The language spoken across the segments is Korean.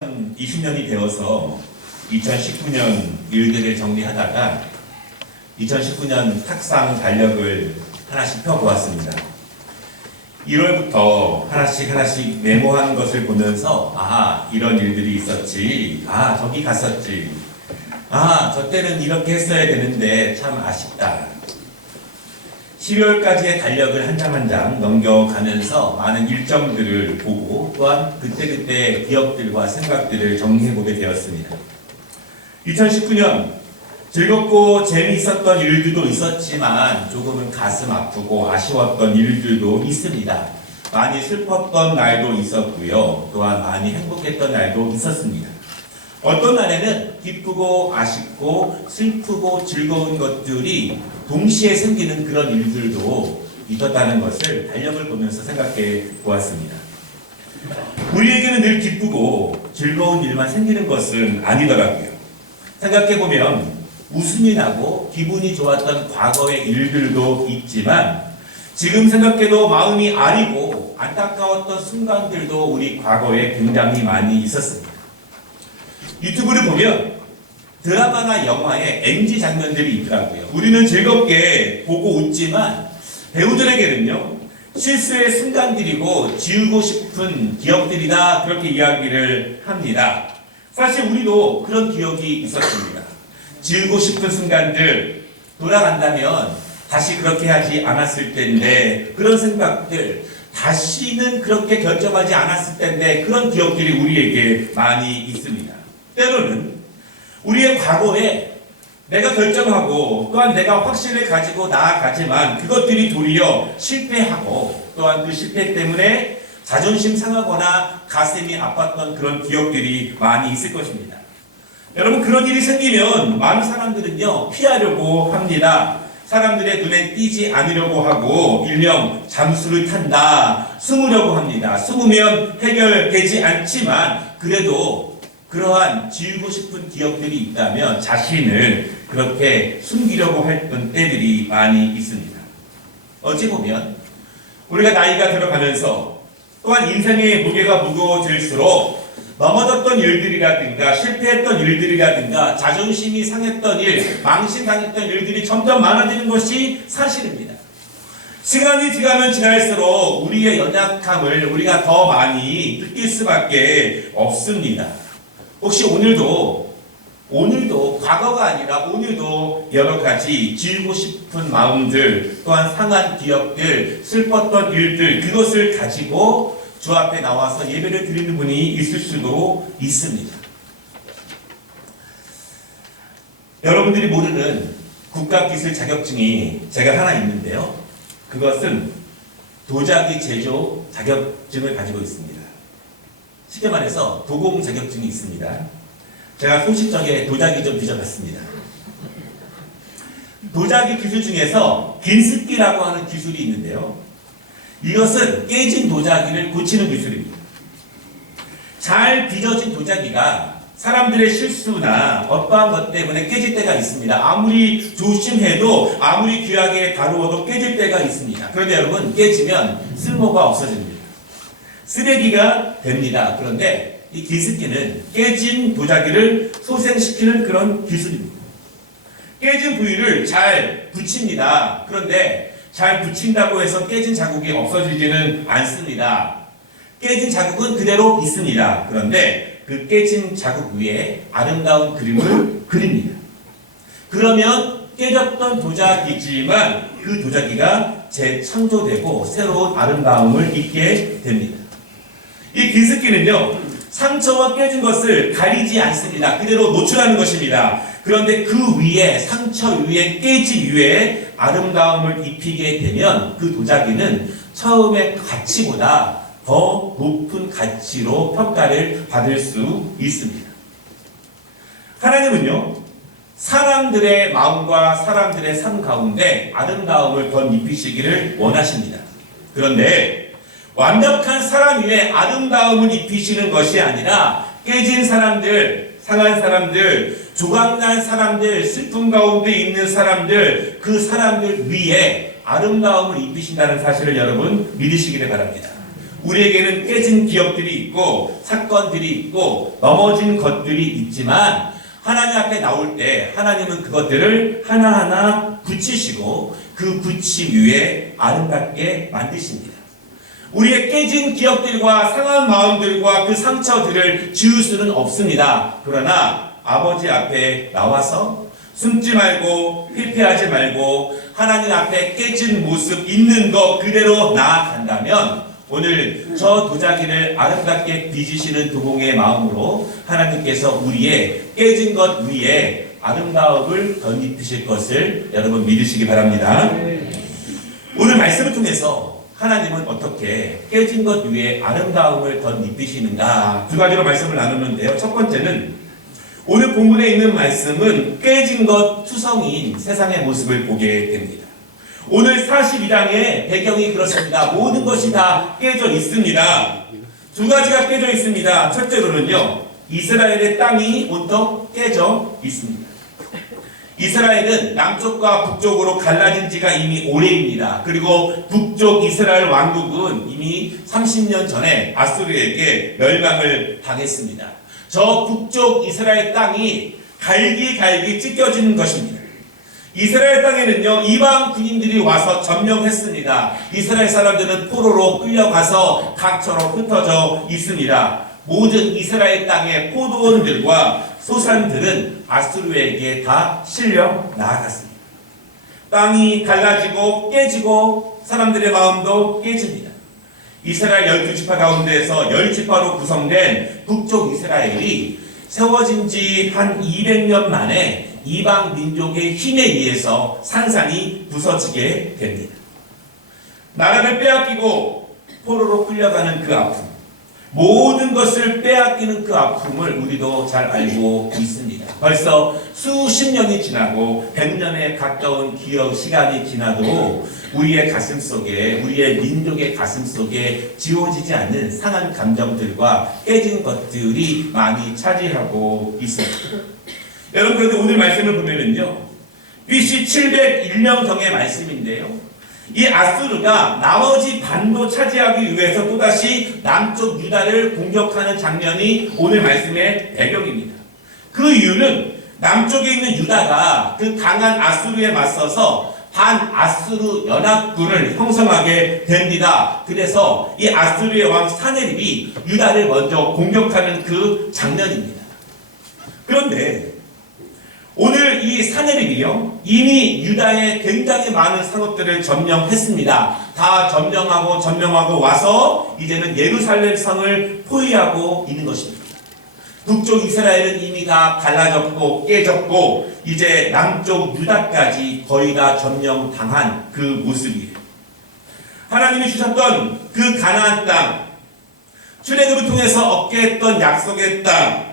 20년이 되어서 2019년 일들을 정리하다가 2019년 탁상 달력을 하나씩 펴보았습니다. 1월부터 하나씩 메모하는 것을 보면서 이런 일들이 있었지, 저기 갔었지, 저 때는 이렇게 했어야 되는데 참 아쉽다. 12월까지의 달력을 한 장 한 장 넘겨가면서 많은 일정들을 보고 또한 그때그때 기억들과 생각들을 정리해보게 되었습니다. 2019년 즐겁고 재미있었던 일들도 있었지만 조금은 가슴 아프고 아쉬웠던 일들도 있습니다. 많이 슬펐던 날도 있었고요. 또한 많이 행복했던 날도 있었습니다. 어떤 날에는 기쁘고 아쉽고 슬프고 즐거운 것들이 동시에 생기는 그런 일들도 있었다는 것을 달력을 보면서 생각해 보았습니다. 우리에게는 늘 기쁘고 즐거운 일만 생기는 것은 아니더라고요. 생각해 보면 웃음이 나고 기분이 좋았던 과거의 일들도 있지만 지금 생각해도 마음이 아리고 안타까웠던 순간들도 우리 과거에 굉장히 많이 있었습니다. 유튜브를 보면 드라마나 영화에 NG 장면들이 있더라고요. 우리는 즐겁게 보고 웃지만 배우들에게는요, 실수의 순간들이고 지우고 싶은 기억들이다, 그렇게 이야기를 합니다. 사실 우리도 그런 기억이 있었습니다. 지우고 싶은 순간들, 돌아간다면 다시 그렇게 하지 않았을 텐데, 그런 생각들, 다시는 그렇게 결정하지 않았을 텐데, 그런 기억들이 우리에게 많이 있습니다. 때로는 우리의 과거에 내가 결정하고 또한 내가 확신을 가지고 나아가지만 그것들이 도리어 실패하고 또한 그 실패 때문에 자존심 상하거나 가슴이 아팠던 그런 기억들이 많이 있을 것입니다. 여러분, 그런 일이 생기면 많은 사람들은요, 피하려고 합니다. 사람들의 눈에 띄지 않으려고 하고 일명 잠수를 탄다, 숨으려고 합니다. 숨으면 해결되지 않지만 그래도 그러한 지우고 싶은 기억들이 있다면 자신을 그렇게 숨기려고 했던 때들이 많이 있습니다. 어찌 보면 우리가 나이가 들어가면서 또한 인생의 무게가 무거워질수록 넘어졌던 일들이라든가 실패했던 일들이라든가 자존심이 상했던 일, 망신당했던 일들이 점점 많아지는 것이 사실입니다. 시간이 지나면 지날수록 우리의 연약함을 우리가 더 많이 느낄 수밖에 없습니다. 혹시 오늘도 과거가 아니라 오늘도 여러 가지 지우고 싶은 마음들, 또한 상한 기억들, 슬펐던 일들, 그것을 가지고 주 앞에 나와서 예배를 드리는 분이 있을 수도 있습니다. 여러분들이 모르는 국가기술 자격증이 제가 하나 있는데요. 그것은 도자기 제조 자격증을 가지고 있습니다. 쉽게 말해서 도공 자격증이 있습니다. 제가 소식적에 도자기 좀 뒤져봤습니다. 도자기 기술 중에서 긴습기라고 하는 기술이 있는데요. 이것은 깨진 도자기를 고치는 기술입니다. 잘 빚어진 도자기가 사람들의 실수나 어떠한 것 때문에 깨질 때가 있습니다. 아무리 조심해도 아무리 귀하게 다루어도 깨질 때가 있습니다. 그런데 여러분, 깨지면 쓸모가 없어집니다. 쓰레기가 됩니다. 그런데 이 긴습기는 깨진 도자기를 소생시키는 그런 기술입니다. 깨진 부위를 잘 붙입니다. 그런데 잘 붙인다고 해서 깨진 자국이 없어지지는 않습니다. 깨진 자국은 그대로 있습니다. 그런데 그 깨진 자국 위에 아름다운 그림을 그립니다. 그러면 깨졌던 도자기지만 그 도자기가 재창조되고 새로운 아름다움을 입게 됩니다. 이 긴습기는요, 상처와 깨진 것을 가리지 않습니다. 그대로 노출하는 것입니다. 그런데 그 위에, 상처 위에, 깨진 위에 아름다움을 입히게 되면 그 도자기는 처음의 가치보다 더 높은 가치로 평가를 받을 수 있습니다. 하나님은요, 사람들의 마음과 사람들의 삶 가운데 아름다움을 더 입히시기를 원하십니다. 그런데 완벽한 사람 위에 아름다움을 입히시는 것이 아니라 깨진 사람들, 상한 사람들, 조각난 사람들, 슬픔 가운데 있는 사람들, 그 사람들 위에 아름다움을 입히신다는 사실을 여러분 믿으시기를 바랍니다. 우리에게는 깨진 기억들이 있고 사건들이 있고 넘어진 것들이 있지만 하나님 앞에 나올 때 하나님은 그것들을 하나하나 붙이시고 그 붙임 위에 아름답게 만드십니다. 우리의 깨진 기억들과 상한 마음들과 그 상처들을 지울 수는 없습니다. 그러나 아버지 앞에 나와서 숨지 말고 회피하지 말고 하나님 앞에 깨진 모습 있는 것 그대로 나아간다면 오늘 저 도자기를 아름답게 빚으시는 도공의 마음으로 하나님께서 우리의 깨진 것 위에 아름다움을 덧입히실 것을 여러분 믿으시기 바랍니다. 오늘 말씀을 통해서 하나님은 어떻게 깨진 것 위에 아름다움을 덧입히시는가 두 가지로 말씀을 나누는데요. 첫 번째는 오늘 본문에 있는 말씀은 깨진 것 투성이인 세상의 모습을 보게 됩니다. 오늘 42장의 배경이 그렇습니다. 모든 것이 다 깨져 있습니다. 두 가지가 깨져 있습니다. 첫째로는요, 이스라엘의 땅이 온통 깨져 있습니다. 이스라엘은 남쪽과 북쪽으로 갈라진 지가 이미 오래입니다. 그리고 북쪽 이스라엘 왕국은 이미 30년 전에 아수르에게 멸망을 당했습니다. 저 북쪽 이스라엘 땅이 갈기갈기 찢겨지는 것입니다. 이스라엘 땅에는요, 이방 군인들이 와서 점령했습니다. 이스라엘 사람들은 포로로 끌려가서 각처로 흩어져 있습니다. 모든 이스라엘 땅의 포도원들과 소산들은 아수르에게 다 실려 나아갔습니다. 땅이 갈라지고 깨지고 사람들의 마음도 깨집니다. 이스라엘 12지파 가운데에서 10지파로 구성된 북쪽 이스라엘이 세워진 지 한 200년 만에 이방 민족의 힘에 의해서 산산이 부서지게 됩니다. 나라를 빼앗기고 포로로 끌려가는 그 아픔, 모든 것을 빼앗기는 그 아픔을 우리도 잘 알고 있습니다. 벌써 수십 년이 지나고 100년에 가까운 기억 시간이 지나도 우리의 가슴 속에, 우리의 민족의 가슴 속에 지워지지 않는 상한 감정들과 깨진 것들이 많이 차지하고 있습니다. 여러분, 그런데 오늘 말씀을 보면은요, BC 701년경의 말씀인데요, 이 아수르가 나머지 반도 차지하기 위해서 또다시 남쪽 유다를 공격하는 장면이 오늘 말씀의 배경입니다. 그 이유는 남쪽에 있는 유다가 그 강한 아수르에 맞서서 반아수르 연합군을 형성하게 됩니다. 그래서 이 아수르의 왕 사네립이 유다를 먼저 공격하는 그 장면입니다. 그런데 오늘 이 사네립이요, 이미 유다의 굉장히 많은 상업들을 점령했습니다. 다 점령하고 와서 이제는 예루살렘 성을 포위하고 있는 것입니다. 북쪽 이스라엘은 이미 다 갈라졌고 깨졌고 이제 남쪽 유다까지 거의 다 점령당한 그 모습이에요. 하나님이 주셨던 그 가나안 땅, 출애굽을 통해서 얻게 했던 약속의 땅,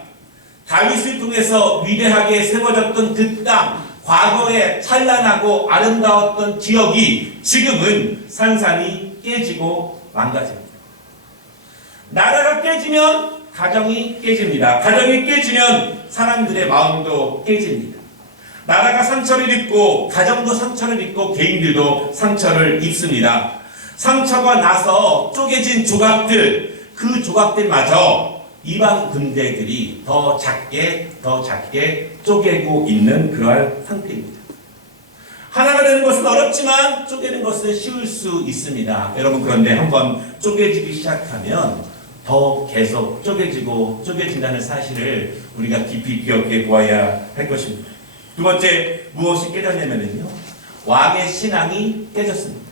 다윗을 통해서 위대하게 세워졌던 그 땅, 과거에 찬란하고 아름다웠던 지역이 지금은 산산이 깨지고 망가집니다. 나라가 깨지면 가정이 깨집니다. 가정이 깨지면 사람들의 마음도 깨집니다. 나라가 상처를 입고 가정도 상처를 입고 개인들도 상처를 입습니다. 상처가 나서 쪼개진 조각들, 그 조각들마저 이방 군대들이 더 작게 쪼개고 있는 그러한 상태입니다. 하나가 되는 것은 어렵지만 쪼개는 것은 쉬울 수 있습니다. 여러분, 그런데 한번 쪼개지기 시작하면 더 계속 쪼개진다는 사실을 우리가 깊이 기억해 보아야 할 것입니다. 두 번째, 무엇이 깨졌냐면요, 왕의 신앙이 깨졌습니다.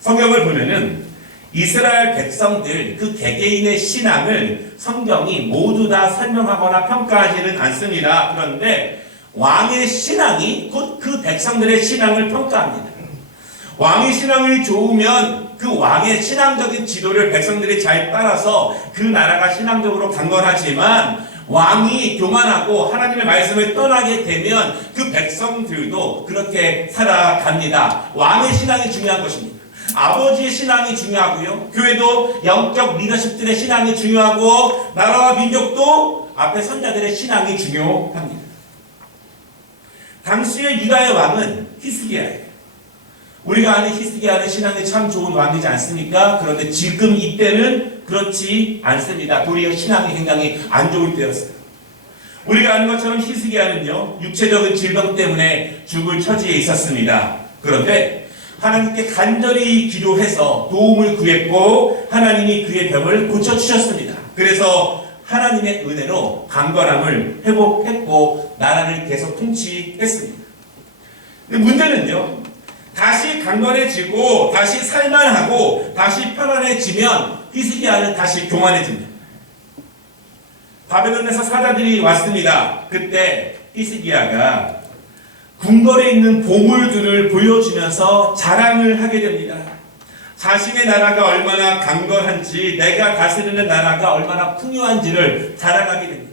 성경을 보면은 이스라엘 백성들 그 개개인의 신앙을 성경이 모두 다 설명하거나 평가하지는 않습니다. 그런데 왕의 신앙이 곧 그 백성들의 신앙을 평가합니다. 왕의 신앙이 좋으면 그 왕의 신앙적인 지도를 백성들이 잘 따라서 그 나라가 신앙적으로 강건하지만 왕이 교만하고 하나님의 말씀을 떠나게 되면 그 백성들도 그렇게 살아갑니다. 왕의 신앙이 중요한 것입니다. 아버지의 신앙이 중요하고요, 교회도 영적 리더십들의 신앙이 중요하고 나라와 민족도 앞에 선자들의 신앙이 중요합니다. 당시의 유다의 왕은 히스기야예요. 우리가 아는 히스기야는 신앙이 참 좋은 왕이지 않습니까? 그런데 지금 이때는 그렇지 않습니다. 도리어 신앙이 굉장히 안 좋을 때였어요. 우리가 아는 것처럼 히스기야는요, 육체적인 질병 때문에 죽을 처지에 있었습니다. 그런데 하나님께 간절히 기도해서 도움을 구했고 하나님이 그의 병을 고쳐주셨습니다. 그래서 하나님의 은혜로 강건함을 회복했고 나라를 계속 통치했습니다. 근데 문제는요, 다시 강건해지고 다시 살만하고 다시 편안해지면 히스기야는 다시 교만해집니다. 바벨론에서 사자들이 왔습니다. 그때 히스기야가 궁궐에 있는 보물들을 보여주면서 자랑을 하게 됩니다. 자신의 나라가 얼마나 강건한지, 내가 다스리는 나라가 얼마나 풍요한지를 자랑하게 됩니다.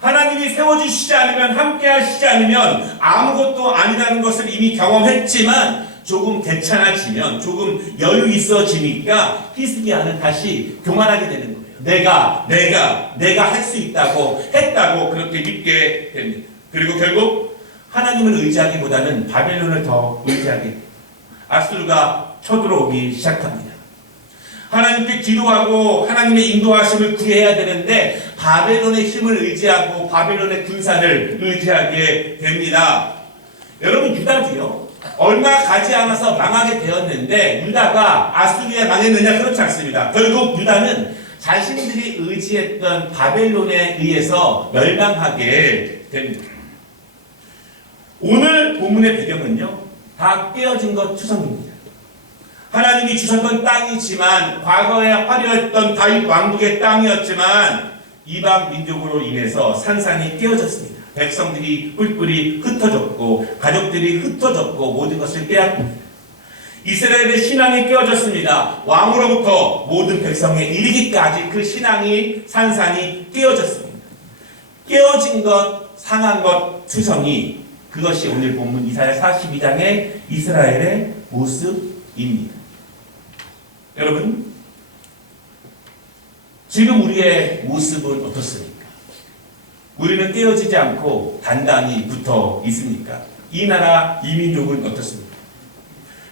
하나님이 세워주시지 않으면, 함께 하시지 않으면 아무것도 아니라는 것을 이미 경험했지만 조금 괜찮아지면, 조금 여유 있어지니까 히스기야는 다시 교만하게 되는 거예요. 내가 할 수 있다고 했다고 그렇게 믿게 됩니다. 그리고 결국 하나님을 의지하기보다는 바벨론을 더 의지하게 됩니다. 아수르가 쳐들어오기 시작합니다. 하나님께 기도하고 하나님의 인도하심을 구해야 되는데 바벨론의 힘을 의지하고 바벨론의 군사를 의지하게 됩니다. 여러분, 유다도요, 얼마 가지 않아서 망하게 되었는데 유다가 아수르에 망했느냐? 그렇지 않습니다. 결국 유다는 자신들이 의지했던 바벨론에 의해서 멸망하게 됩니다. 오늘 본문의 배경은요, 다 깨어진 것 추성입니다. 하나님이 주셨던 땅이지만, 과거에 화려했던 다윗 왕국의 땅이었지만 이방 민족으로 인해서 산산이 깨어졌습니다. 백성들이 뿔뿔이 흩어졌고 가족들이 흩어졌고 모든 것을 빼앗깁니다. 이스라엘의 신앙이 깨어졌습니다. 왕으로부터 모든 백성에 이르기까지 그 신앙이 산산이 깨어졌습니다. 깨어진 것, 상한 것, 투성이, 그것이 오늘 본문 이사야 42장의 이스라엘의 모습입니다. 여러분, 지금 우리의 모습은 어떻습니까? 우리는 깨어지지 않고 단단히 붙어 있습니까? 이 나라, 이 민족은 어떻습니까?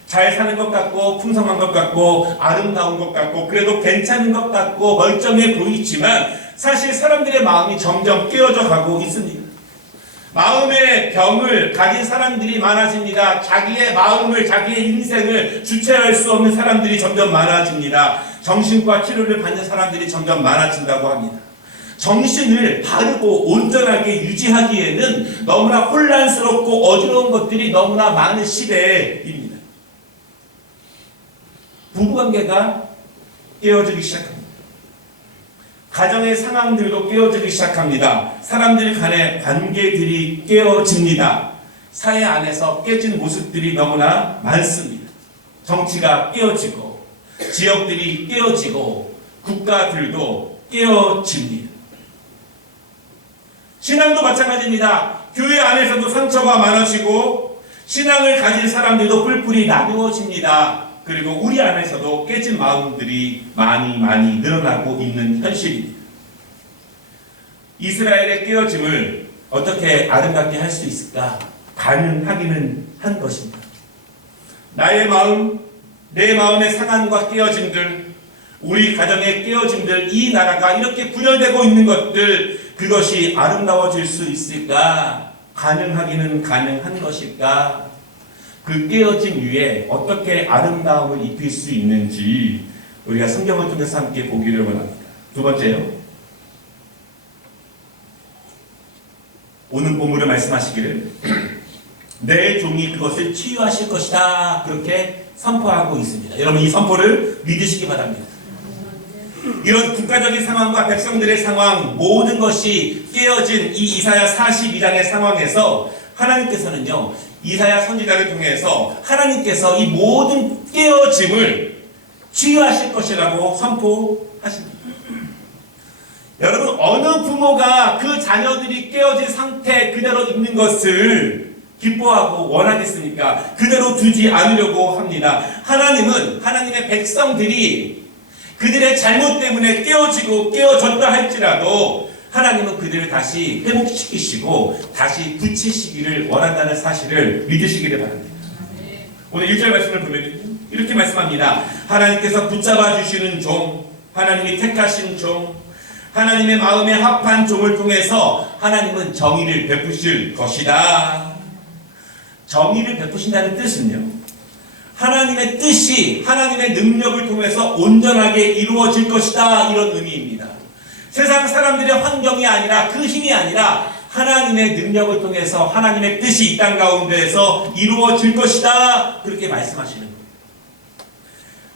잘 사는 것 같고 풍성한 것 같고 아름다운 것 같고 그래도 괜찮은 것 같고 멀쩡해 보이지만 사실 사람들의 마음이 점점 깨어져 가고 있습니다. 마음의 병을 가진 사람들이 많아집니다. 자기의 마음을, 자기의 인생을 주체할 수 없는 사람들이 점점 많아집니다. 정신과 치료를 받는 사람들이 점점 많아진다고 합니다. 정신을 바르고 온전하게 유지하기에는 너무나 혼란스럽고 어지러운 것들이 너무나 많은 시대입니다. 부부관계가 깨어지기 시작합니다. 가정의 상황들도 깨어지기 시작합니다. 사람들 간의 관계들이 깨어집니다. 사회 안에서 깨진 모습들이 너무나 많습니다. 정치가 깨어지고 지역들이 깨어지고 국가들도 깨어집니다. 신앙도 마찬가지입니다. 교회 안에서도 상처가 많아지고 신앙을 가진 사람들도 뿔뿔이 나누어집니다. 그리고 우리 안에서도 깨진 마음들이 많이 늘어나고 있는 현실입니다. 이스라엘의 깨어짐을 어떻게 아름답게 할 수 있을까? 가능하기는 한 것입니다. 나의 마음, 내 마음의 상함과 깨어짐들, 우리 가정의 깨어짐들, 이 나라가 이렇게 분열되고 있는 것들, 그것이 아름다워질 수 있을까? 가능하기는 가능한 것일까? 그 깨어짐 위에 어떻게 아름다움을 입힐 수 있는지 우리가 성경을 통해서 함께 보기를 원합니다. 두 번째요, 오늘 본문에 말씀하시기를 내 종이 그것을 치유하실 것이다, 그렇게 선포하고 있습니다. 여러분, 이 선포를 믿으시기 바랍니다. 이런 국가적인 상황과 백성들의 상황, 모든 것이 깨어진 이 이사야 42장의 상황에서 하나님께서는요, 이사야 선지자를 통해서 하나님께서 이 모든 깨어짐을 치유하실 것이라고 선포하십니다. 여러분, 어느 부모가 그 자녀들이 깨어진 상태 그대로 있는 것을 기뻐하고 원하겠습니까? 그대로 두지 않으려고 합니다. 하나님은 하나님의 백성들이 그들의 잘못 때문에 깨어지고 깨어졌다 할지라도 하나님은 그들을 다시 회복시키시고 다시 붙이시기를 원한다는 사실을 믿으시기를 바랍니다. 오늘 1절 말씀을 보면 이렇게 말씀합니다. 하나님께서 붙잡아 주시는 종, 하나님이 택하신 종, 하나님의 마음에 합한 종을 통해서 하나님은 정의를 베푸실 것이다. 정의를 베푸신다는 뜻은요, 하나님의 뜻이 하나님의 능력을 통해서 온전하게 이루어질 것이다, 이런 의미입니다. 세상 사람들의 환경이 아니라, 그 힘이 아니라 하나님의 능력을 통해서 하나님의 뜻이 이 땅 가운데에서 이루어질 것이다, 그렇게 말씀하시는 거예요.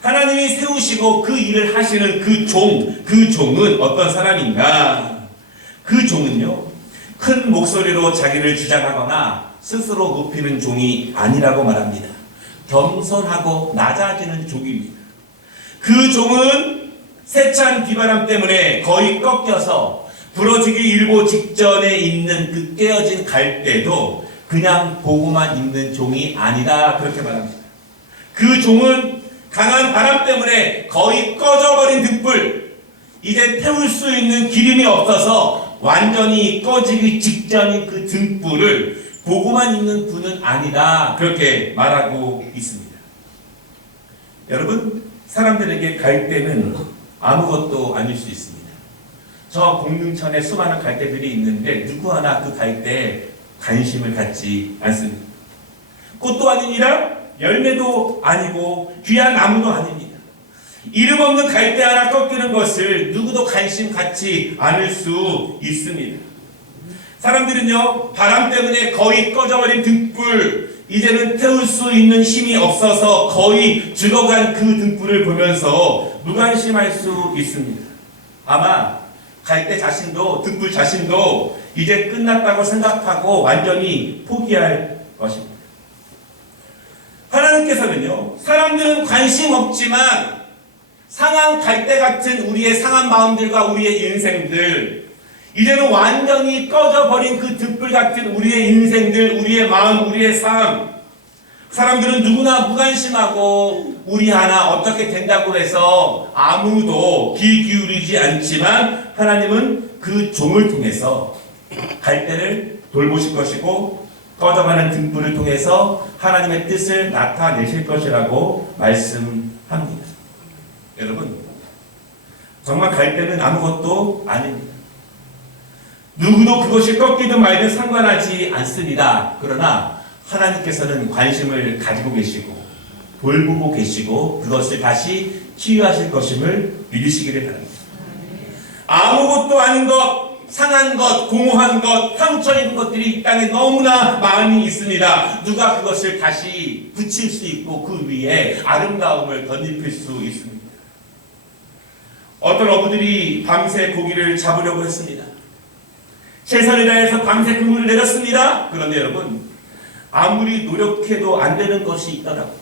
하나님이 세우시고 그 일을 하시는 그 종은 어떤 사람인가? 그 종은요, 큰 목소리로 자기를 주장하거나 스스로 높이는 종이 아니라고 말합니다. 겸손하고 낮아지는 종입니다. 그 종은 세찬 비바람 때문에 거의 꺾여서 부러지기 일보 직전에 있는 그 깨어진 갈대도 그냥 보고만 있는 종이 아니다, 그렇게 말합니다. 그 종은 강한 바람 때문에 거의 꺼져버린 등불, 이제 태울 수 있는 기름이 없어서 완전히 꺼지기 직전인 그 등불을 보고만 있는 분은 아니다, 그렇게 말하고 있습니다. 여러분, 사람들에게 갈대는 아무것도 아닐 수 있습니다. 저 공릉천에 수많은 갈대들이 있는데 누구 하나 그 갈대에 관심을 갖지 않습니다. 꽃도 아니니라 열매도 아니고 귀한 나무도 아닙니다. 이름 없는 갈대 하나 꺾이는 것을 누구도 관심 갖지 않을 수 있습니다. 사람들은요, 바람 때문에 거의 꺼져버린 등불, 이제는 태울 수 있는 힘이 없어서 거의 죽어간 그 등불을 보면서 무관심할 수 있습니다. 아마 갈대 자신도, 등불 자신도 이제 끝났다고 생각하고 완전히 포기할 것입니다. 하나님께서는요, 사람들은 관심 없지만 상한 갈대 같은 우리의 상한 마음들과 우리의 인생들, 이제는 완전히 꺼져버린 그 등불 같은 우리의 인생들, 우리의 마음, 우리의 삶, 사람들은 누구나 무관심하고 우리 하나 어떻게 된다고 해서 아무도 귀 기울이지 않지만 하나님은 그 종을 통해서 갈대를 돌보실 것이고 꺼져가는 등불을 통해서 하나님의 뜻을 나타내실 것이라고 말씀합니다. 여러분, 정말 갈대는 아무것도 아닙니다. 누구도 그것이 꺾이든 말든 상관하지 않습니다. 그러나 하나님께서는 관심을 가지고 계시고 돌보고 계시고 그것을 다시 치유하실 것임을 믿으시기를 바랍니다. 아무것도 아닌 것, 상한 것, 공허한 것, 상처 입은 것들이 이 땅에 너무나 많이 있습니다. 누가 그것을 다시 붙일 수 있고 그 위에 아름다움을 덧입힐 수 있습니다. 어떤 어부들이 밤새 고기를 잡으려고 했습니다. 최선을 다해서 밤새 그물을 내렸습니다. 그런데 여러분, 아무리 노력해도 안 되는 것이 있더라고요.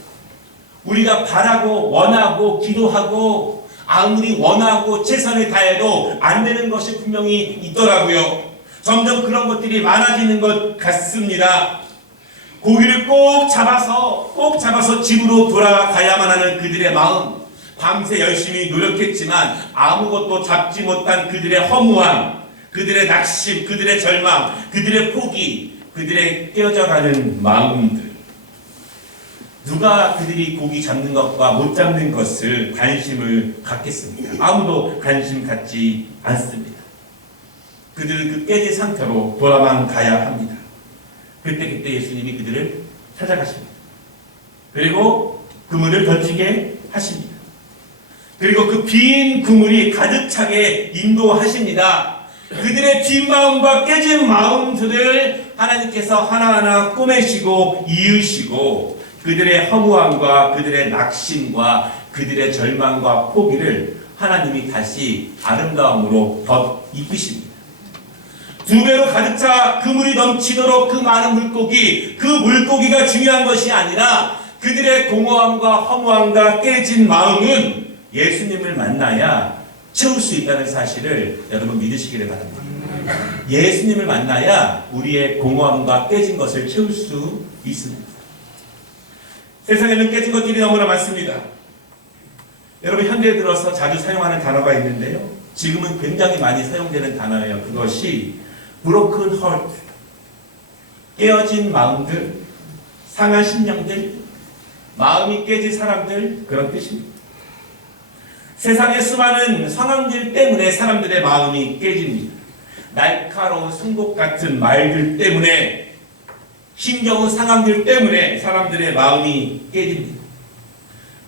우리가 바라고 원하고 기도하고 아무리 원하고 최선을 다해도 안 되는 것이 분명히 있더라고요. 점점 그런 것들이 많아지는 것 같습니다. 고기를 꼭 잡아서 집으로 돌아가야만 하는 그들의 마음, 밤새 열심히 노력했지만 아무것도 잡지 못한 그들의 허무함, 그들의 낙심, 그들의 절망, 그들의 포기, 그들의 깨어져가는 마음들, 누가 그들이 고기 잡는 것과 못 잡는 것을 관심을 갖겠습니까? 아무도 관심 갖지 않습니다. 그들은 그 깨진 상태로 돌아만 가야 합니다. 그때 예수님이 그들을 찾아가십니다. 그리고 그물을 던지게 하십니다. 그리고 그 빈 그물이 가득 차게 인도하십니다. 그들의 빈 마음과 깨진 마음들을 하나님께서 하나하나 꼬매시고 이으시고 그들의 허무함과 그들의 낙심과 그들의 절망과 포기를 하나님이 다시 아름다움으로 덧입히십니다. 2배로 가득 차 그물이 넘치도록 그 많은 물고기, 그 물고기가 중요한 것이 아니라 그들의 공허함과 허무함과 깨진 마음은 예수님을 만나야 채울 수 있다는 사실을 여러분 믿으시기를 바랍니다. 예수님을 만나야 우리의 공허함과 깨진 것을 채울 수 있습니다. 세상에는 깨진 것들이 너무나 많습니다. 여러분, 현대에 들어서 자주 사용하는 단어가 있는데요, 지금은 굉장히 많이 사용되는 단어예요. 그것이 broken heart, 깨어진 마음들, 상한 심령들, 마음이 깨진 사람들, 그런 뜻입니다. 세상의 수많은 상황들 때문에 사람들의 마음이 깨집니다. 날카로운 승복 같은 말들 때문에, 힘겨운 상황들 때문에 사람들의 마음이 깨집니다.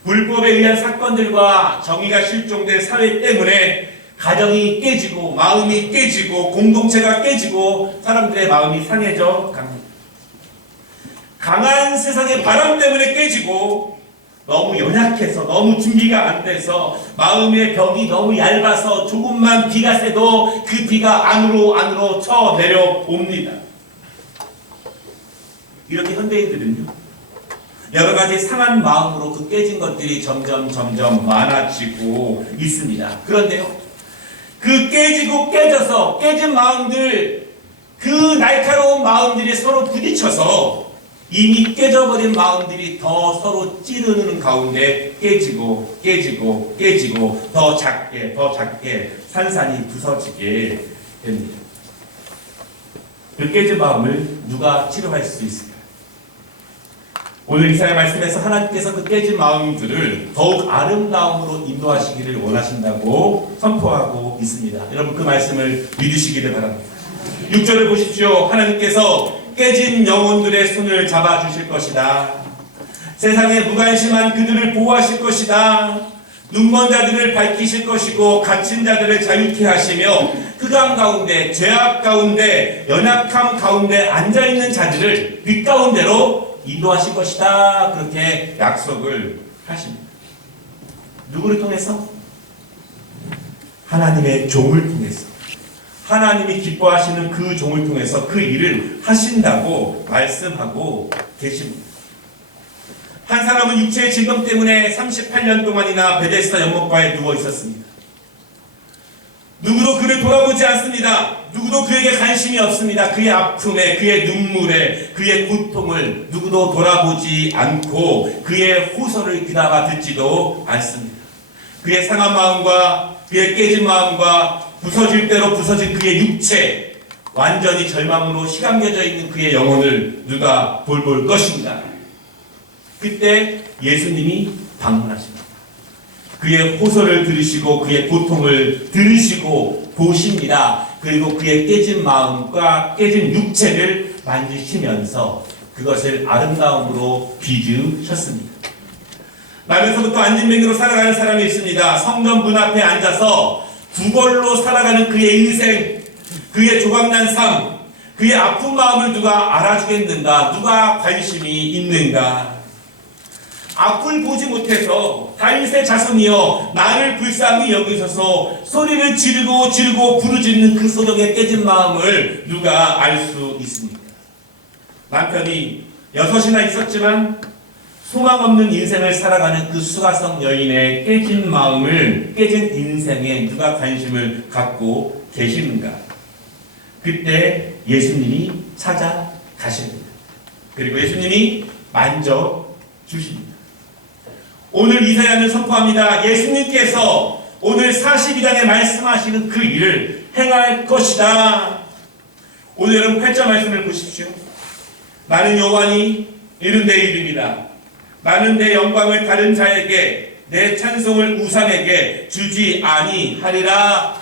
불법에 의한 사건들과 정의가 실종된 사회 때문에 가정이 깨지고 마음이 깨지고 공동체가 깨지고 사람들의 마음이 상해져 갑니다. 강한 세상의 바람 때문에 깨지고 너무 연약해서 너무 준비가 안 돼서 마음의 벽이 너무 얇아서 조금만 비가 새도 그 비가 안으로 쳐 내려옵니다. 이렇게 현대인들은요, 여러 가지 상한 마음으로 그 깨진 것들이 점점 많아지고 있습니다. 그런데요, 그 깨지고 깨져서 깨진 마음들, 그 날카로운 마음들이 서로 부딪혀서 이미 깨져버린 마음들이 더 서로 찌르는 가운데 깨지고 더 작게 산산이 부서지게 됩니다. 그 깨진 마음을 누가 치료할 수 있을까요? 오늘 이사야 말씀에서 하나님께서 그 깨진 마음들을 더욱 아름다움으로 인도하시기를 원하신다고 선포하고 있습니다. 여러분 그 말씀을 믿으시기를 바랍니다. 6절을 보십시오. 하나님께서 깨진 영혼들의 손을 잡아주실 것이다. 세상에 무관심한 그들을 보호하실 것이다. 눈먼 자들을 밝히실 것이고 갇힌 자들을 자유케 하시며 흑암 가운데, 죄악 가운데, 연약함 가운데 앉아있는 자들을 빛 가운데로 인도하실 것이다. 그렇게 약속을 하십니다. 누구를 통해서? 하나님의 종을 통해서. 하나님이 기뻐하시는 그 종을 통해서 그 일을 하신다고 말씀하고 계십니다. 한 사람은 육체의 질병 때문에 38년 동안이나 베데스다 연못가에 누워 있었습니다. 누구도 그를 돌아보지 않습니다. 누구도 그에게 관심이 없습니다. 그의 아픔에, 그의 눈물에, 그의 고통을 누구도 돌아보지 않고 그의 호소를 귀담아 듣지도 않습니다. 그의 상한 마음과 그의 깨진 마음과 부서질 대로 부서진 그의 육체, 완전히 절망으로 시감겨져 있는 그의 영혼을 누가 돌볼 것인가? 그때 예수님이 방문하십니다. 그의 호소를 들으시고 그의 고통을 들으시고 보십니다. 그리고 그의 깨진 마음과 깨진 육체를 만지시면서 그것을 아름다움으로 빚으셨습니다. 나면서부터 안진뱅이로 살아가는 사람이 있습니다. 성전 문 앞에 앉아서 구걸로 살아가는 그의 인생, 그의 조각난 삶, 그의 아픈 마음을 누가 알아주겠는가? 누가 관심이 있는가? 앞을 보지 못해서 다윗의 자손이여 나를 불쌍히 여기셔서 소리를 지르고 부르짖는 그 소령의 깨진 마음을 누가 알 수 있습니까? 남편이 6이나 있었지만 소망 없는 인생을 살아가는 그 수가성 여인의 깨진 마음을, 깨진 인생에 누가 관심을 갖고 계시는가? 그때 예수님이 찾아가십니다. 그리고 예수님이 만져주십니다. 오늘 이사야는 선포합니다. 예수님께서 오늘 42장에 말씀하시는 그 일을 행할 것이다. 오늘 여러분 8절 말씀을 보십시오. 나는 여호와니 이는 내 이름이다. 나는 내 영광을 다른 자에게, 내 찬송을 우상에게 주지 아니하리라.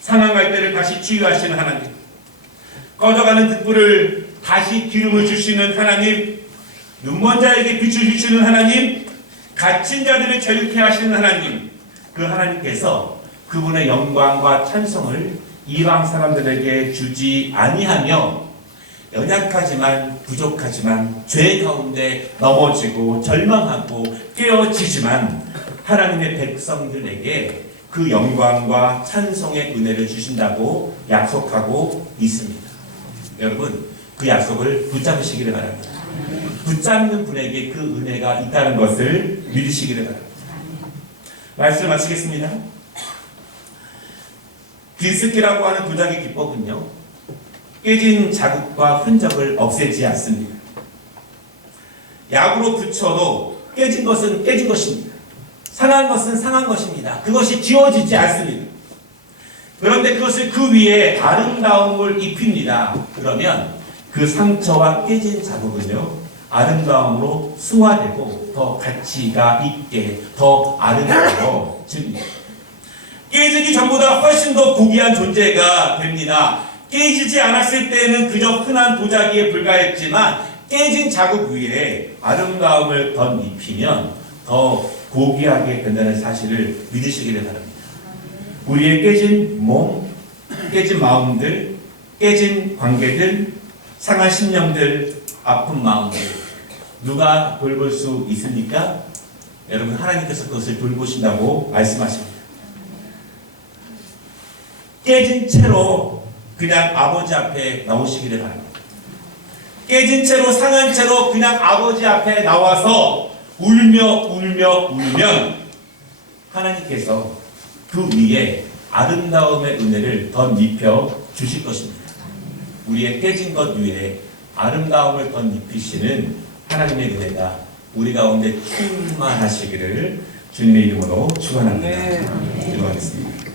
상한 갈대를 다시 치유하시는 하나님, 꺼져가는 등불을 다시 기름을 주시는 하나님, 눈먼 자에게 빛을 주시는 하나님, 갇힌 자들을 자유케 하시는 하나님, 그 하나님께서 그분의 영광과 찬송을 이방 사람들에게 주지 아니하며 연약하지만 부족하지만 죄 가운데 넘어지고 절망하고 깨어지지만 하나님의 백성들에게 그 영광과 찬송의 은혜를 주신다고 약속하고 있습니다. 여러분 그 약속을 붙잡으시기를 바랍니다. 붙잡는 분에게 그 은혜가 있다는 것을 믿으시기를 바랍니다. 말씀을 마치겠습니다. 길쓰기라고 하는 도자기 기법은요, 깨진 자국과 흔적을 없애지 않습니다. 약으로 붙여도 깨진 것은 깨진 것입니다. 상한 것은 상한 것입니다. 그것이 지워지지 않습니다. 그런데 그것을 그 위에 아름다움을 입힙니다. 그러면 그 상처와 깨진 자국은요, 아름다움으로 승화되고 더 가치가 있게 더 아름다워집니다. 깨지기 전보다 훨씬 더 고귀한 존재가 됩니다. 깨지지 않았을 때는 그저 흔한 도자기에 불과했지만 깨진 자국 위에 아름다움을 덧입히면 더 고귀하게 된다는 사실을 믿으시기를 바랍니다. 우리의 깨진 몸, 깨진 마음들, 깨진 관계들, 상한 심령들, 아픈 마음들 누가 돌볼 수 있습니까? 여러분, 하나님께서 그것을 돌보신다고 말씀하십니다. 깨진 채로 그냥 아버지 앞에 나오시기를 바랍니다. 깨진 채로 상한 채로 그냥 아버지 앞에 나와서 울면 하나님께서 그 위에 아름다움의 은혜를 덧입혀 주실 것입니다. 우리의 깨진 것 위에 아름다움을 덧입히시는 하나님의 은혜가 우리 가운데 충만하시기를 주님의 이름으로 축원합니다. 기도하겠습니다.